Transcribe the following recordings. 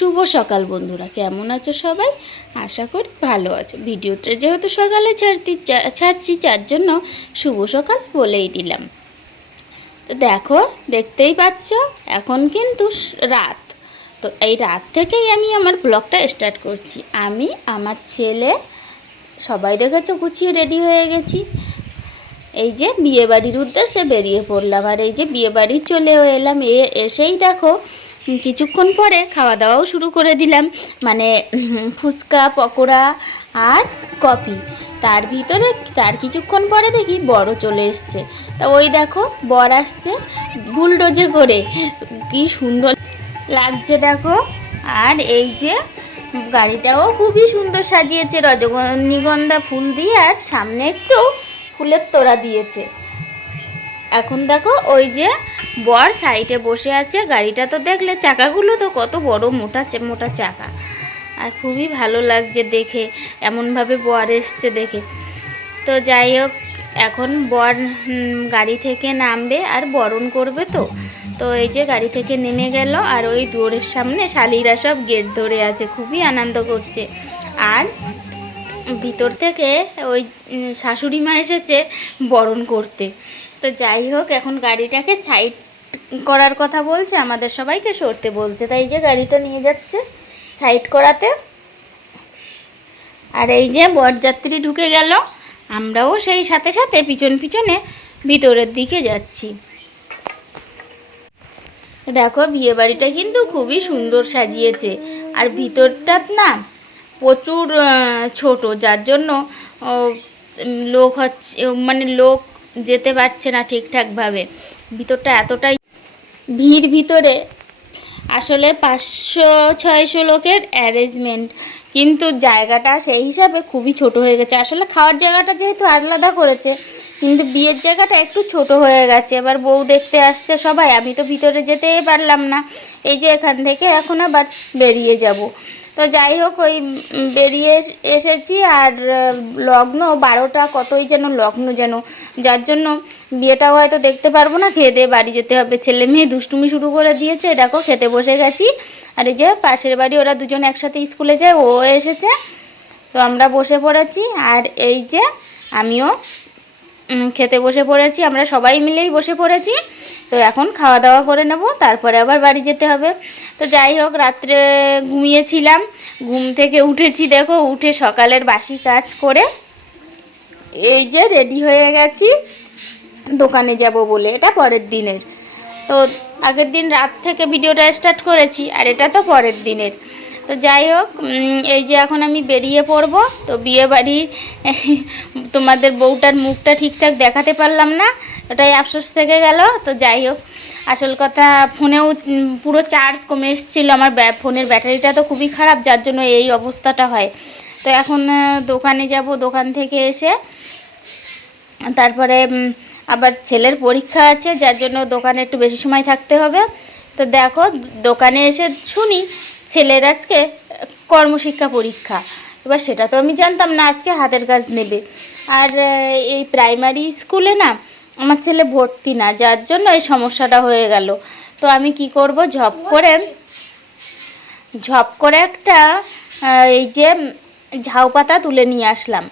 শুভ সকাল বন্ধুরা, কেমন আছো সবাই? আশা করি ভালো আছো। ভিডিওটা যেহেতু সকালে ছাড়তি ছাড়ছি, যার জন্য শুভ সকাল বলেই দিলাম। তো দেখো, দেখতেই পাচ্ছ, এখন কিন্তু রাত। তো এই রাত থেকেই আমি আমার ব্লগটা স্টার্ট করছি। আমি, আমার ছেলে, সবাই দেখেছ গুছিয়ে রেডি হয়ে গেছি। এই যে বিয়ে বাড়ির উদ্দেশ্যে বেরিয়ে পড়লাম, আর এই যে বিয়ে বাড়ি চলে এলাম। এ, এসেই দেখো কিছুক্ষণ পরে খাওয়া দাওয়াও শুরু করে দিলাম। মানে ফুচকা, পকোড়া আর কফি। তার ভিতরে, তার কিছুক্ষণ পরে দেখি বড় চলে এসছে। তা ওই দেখো, বর আসছে বুলডোজে করে। কি সুন্দর লাগছে দেখো। আর এই যে, গাড়িটাও খুবই সুন্দর সাজিয়েছে। রজনীগন্ধা ফুল দিয়ে আর সামনে একটু ফুলের তোড়া দিয়েছে। এখন দেখো, ওই যে বর সাইডে বসে আছে, গাড়িটা তো দেখলে চাকাগুলো তো কত বড় মোটা মোটা চাকা। আর খুবই ভালো লাগছে দেখে, এমনভাবে বর এসছে দেখে। তো যাই হোক, এখন বর গাড়ি থেকে নামবে আর বরণ করবে তো। তো এই যে গাড়ি থেকে নেমে গেল আর ওই ডোরের সামনে শালিরা সব গেট ধরে আছে, খুবই আনন্দ করছে। আর ভিতর থেকে ওই শাশুড়ি মা এসেছে বরণ করতে। তো যাই হোক, এখন গাড়িটাকে সাইড করার কথা বলছে, আমাদের সবাইকে সরতে বলছে। তাই যে গাড়িটা নিয়ে যাচ্ছে সাইড করাতে। আর এই যে বরযাত্রী ঢুকে গেল, আমরাও সেই সাথে সাথে পিছন পিছনে ভিতরের দিকে যাচ্ছি। দেখো, বিয়ে বাড়িটা কিন্তু খুবই সুন্দর সাজিয়েছে। আর ভিতরটা না প্রচুর ছোট, যার জন্য লোক হচ্ছে মানে লোক যেতে পারছে না ঠিকঠাকভাবে। ভিতরটা এতটাই ভিড় ভিতরে। আসলে পাঁচশো, ছয়শো লোকের অ্যারেঞ্জমেন্ট কিন্তু জায়গাটা সেই হিসাবে খুবই ছোট হয়ে গেছে। আসলে খাওয়ার জায়গাটা যেহেতু আলাদা করেছে, কিন্তু বিয়ের জায়গাটা একটু ছোট হয়ে গেছে। এবার বউ দেখতে আসছে সবাই, আমি তো ভিতরে যেতে পারলাম না। এই যে এখান থেকে এখন আবার বেরিয়ে যাব। তো যাই হোক, ওই বেরিয়ে এস- এসেছি আর লগ্ন বারোটা কতই যেন লগ্ন যেন। যার জন্য বিয়েটাও হয়তো দেখতে পারব না, খেয়ে দিয়ে বাড়ি যেতে হবে। ছেলে মেয়ে দুষ্টুমি শুরু করে দিয়েছে দেখো খেতে বসে গেছি। আর এই যে পাশের বাড়ি, ওরা দুজন একসাথে স্কুলে যায়, ও এসেছে। তো আমরা বসে পড়েছি আর এই যে আমিও খেতে বসে পড়েছি। আমরা সবাই মিলেই বসে পড়েছি। তো এখন খাওয়া দাওয়া করে নেব, তারপরে আবার বাড়ি যেতে হবে। তো যাই হোক, রাত্রে ঘুমিয়েছিলাম। ঘুম থেকে উঠেছি দেখো, উঠে সকালের বাসি কাজ করে এই যে রেডি হয়ে গেছি, দোকানে যাব বলে, এটা পরের দিনের। তো আগের দিন রাত থেকে ভিডিওটা স্টার্ট করেছি, আর এটা তো পরের দিনের। তো যাই হোক এই যে এখন আমি বেরিয়ে পড়ব। তো বিয়ে বাড়ি, তোমাদের বউটার মুখটা ঠিকঠাক দেখাতে পারলাম না, ওটাই আফসোস থেকে গেল। তো যাই হোক, আসল কথা ফোনেও পুরো চার্জ কমে এসেছিল। আমার ফোনের ব্যাটারিটা তো খুবই খারাপ, যার জন্য এই অবস্থাটা হয়। তো এখন দোকানে যাব, দোকান থেকে এসে। তারপরে আবার ছেলের পরীক্ষা আছে, যার জন্য দোকানে একটু বেশি সময় থাকতে হবে। তো দেখো, দোকানে এসে শুনি ছেলের আজকে কর্মশিক্ষা পরীক্ষা। এবার সেটা তো আমি জানতাম না, আজকে হাতের কাজ নেবে। আর এই প্রাইমারি স্কুলে না, আমার ছেলে ভর্তি না, যার জন্য এই সমস্যাটা হয়ে গেল। তো আমি কি করব, ঝপ করে ঝপ করে একটা এই যে ঝাউ পাতা তুলে নিয়ে আসলাম।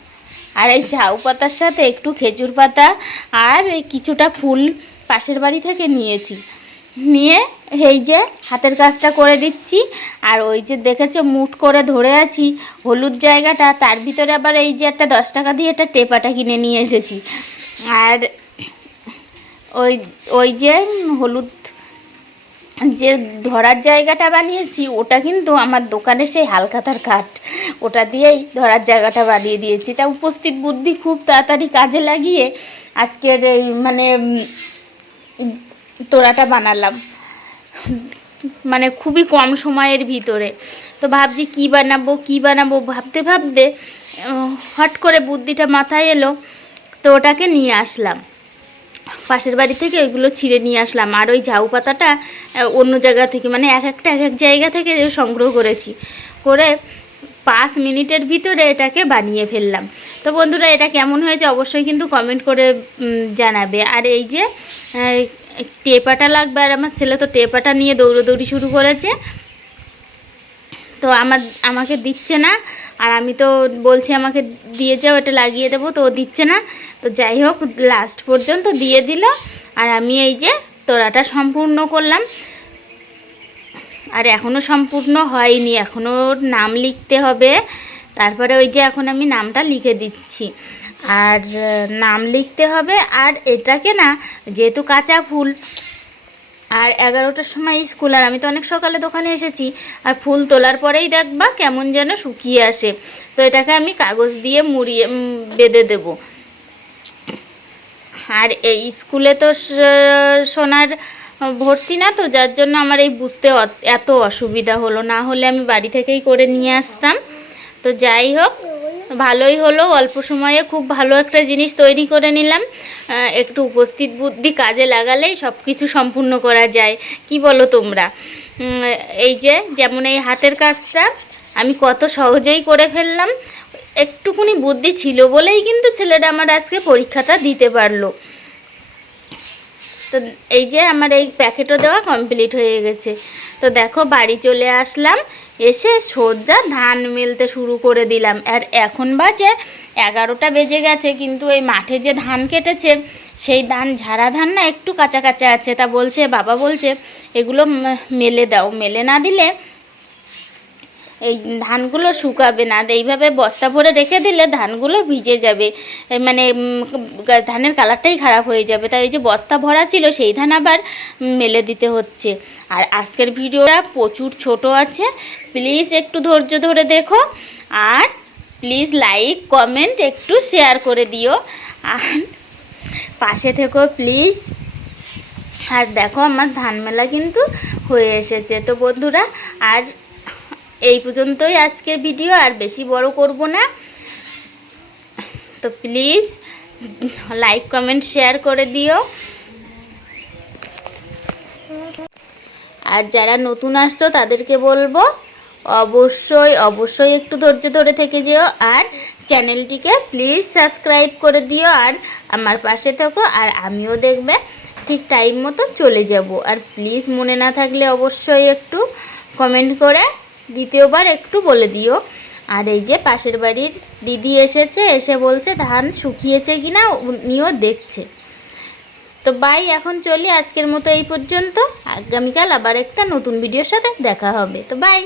আর এই ঝাউ পাতার সাথে একটু খেজুর পাতা আর কিছুটা ফুল পাশের বাড়ি থেকে নিয়েছি। নিয়ে এই যে হাতের কাজটা করে দিচ্ছি। আর ওই যে দেখেছ মুঠ করে ধরে আছি। হলুদ জায়গাটা, তার ভিতরে আবার এই যে একটা দশ টাকা দিয়ে একটা টেপাটা কিনে নিয়ে এসেছি। আর ওই ওই যে হলুদ যে ধরার জায়গাটা বানিয়েছি, ওটা কিন্তু আমার দোকানের সেই হালখাতার কাঠ ওটা দিয়েই ধরার জায়গাটা বানিয়ে দিয়েছি। তা উপস্থিত বুদ্ধি খুব তাড়াতাড়ি কাজে লাগিয়ে আজকের এই মানে তোড়াটা বানালাম। মানে খুবই কম সময়ের ভিতরে। তো ভাবছি কি বানাবো কি বানাবো ভাবতে ভাবতে হট করে বুদ্ধিটা মাথায় এলো, তো ওটাকে নিয়ে আসলাম। পাশের বাড়ি থেকে ওইগুলো ছিঁড়ে নিয়ে আসলাম। আর ওই ঝাউ পাতাটা অন্য জায়গা থেকে মানে এক একটা এক এক জায়গা থেকে সংগ্রহ করেছি। করে পাঁচ মিনিটের ভিতরে এটাকে বানিয়ে ফেললাম। তো বন্ধুরা, এটা কেমন হয়েছে অবশ্যই কিন্তু কমেন্ট করে জানাবে। আর এই যে টেপাটা লাগবে আর আমার ছেলে তো টেপাটা নিয়ে দৌড়োদৌড়ি শুরু করেছে। তো আমার, আমাকে দিচ্ছে না। আর আমি তো বলছি আমাকে দিয়ে যাও, এটা লাগিয়ে দেবো, তো ও দিচ্ছে না। তো যাই হোক লাস্ট পর্যন্ত দিয়ে দিল। আর আমি এই যে তোড়াটা সম্পূর্ণ করলাম। আর এখনও সম্পূর্ণ হয়নি এখনও নাম লিখতে হবে। তারপরে ওই যে এখন আমি নামটা লিখে দিচ্ছি। আর নাম লিখতে হবে আর এটাকে না যেহেতু কাঁচা ফুল, আর এগারোটার সময় স্কুল, আর আমি তো অনেক সকালে দোকানে এসেছি, আর ফুল তোলার পরেই দেখবা কেমন যেন শুকিয়ে আসে। তো এটাকে আমি কাগজ দিয়ে মুড়িয়ে বেঁধে দেবো। আর এই স্কুলে তো সোনার ভর্তি না তো, যার জন্য আমার এই বুঝতে এত অসুবিধা হলো। না হলে আমি বাড়ি থেকেই করে নিয়ে আসতাম। তো যাই হোক, ভালোই হলো, অল্প সময়ে খুব ভালো একটা জিনিস তৈরি করে নিলাম। একটু উপস্থিত বুদ্ধি কাজে লাগালেই সব কিছু সম্পূর্ণ করা যায়। কি বলো তোমরা? এই যে, যেমন এই হাতের কাজটা আমি কত সহজেই করে ফেললাম। একটুকুনি বুদ্ধি ছিল বলেই কিন্তু ছেলেটা আমার আজকে পরীক্ষাটা দিতে পারল। তো এই যে, আমার এই প্যাকেটও দেওয়া কমপ্লিট হয়ে গেছে। তো দেখো, বাড়ি চলে আসলাম। এসে সোজা ধান মেলতে শুরু করে দিলাম। আর এখন বাজে এগারোটা বেজে গেছে, কিন্তু এই মাঠে যে ধান কেটেছে, সেই ধান, ঝাড়া ধান না একটু কাঁচা কাঁচা আছে। তা বলছে, বাবা বলছে, এগুলো মেলে দাও। মেলে না দিলে এই ধানগুলো শুকাবে না। আর এইভাবে বস্তা ভরে রেখে দিলে ধানগুলো ভিজে যাবে। মানে ধানের কালারটাই খারাপ হয়ে যাবে। তাই ওই যে বস্তা ভরা ছিল, সেই ধান আবার মেলে দিতে হচ্ছে। আর আজকের ভিডিওটা প্রচুর ছোট আছে। প্লিজ একটু ধৈর্য ধরে দেখো। আর প্লিজ লাইক, কমেন্ট, একটু শেয়ার করে দিও। আর পাশে থেকো প্লিজ। আর দেখো আমার ধান মেলা কিন্তু হয়ে এসেছে। তো বন্ধুরা, আর এই পর্যন্তই আজকের ভিডিও, আর বেশি বড় করব না। তো প্লিজ লাইক কমেন্ট শেয়ার করে দিও। আর যারা নতুন আসছো, তাদেরকে বলব, অবশ্যই অবশ্যই একটু ধৈর্য ধরে থেকে যেও। আর চ্যানেলটিকে প্লিজ সাবস্ক্রাইব করে দিও, আর আমার পাশে থেকো, আর আমিও দেখবে, ঠিক টাইম মতো চলে যাব। আর প্লিজ মনে না থাকলে অবশ্যই একটু কমেন্ট করে দ্বিতীয়বার একটু বলে দিও। আর এই যে পাশের বাড়ির দিদি এসেছে, এসে বলছে ধান শুকিয়েছে কি না উনিও দেখছে। তো বাই, এখন চলি আজকের মতো এই পর্যন্ত। আগামীকাল আবার একটা নতুন ভিডিওর সাথে দেখা হবে। তো বাই।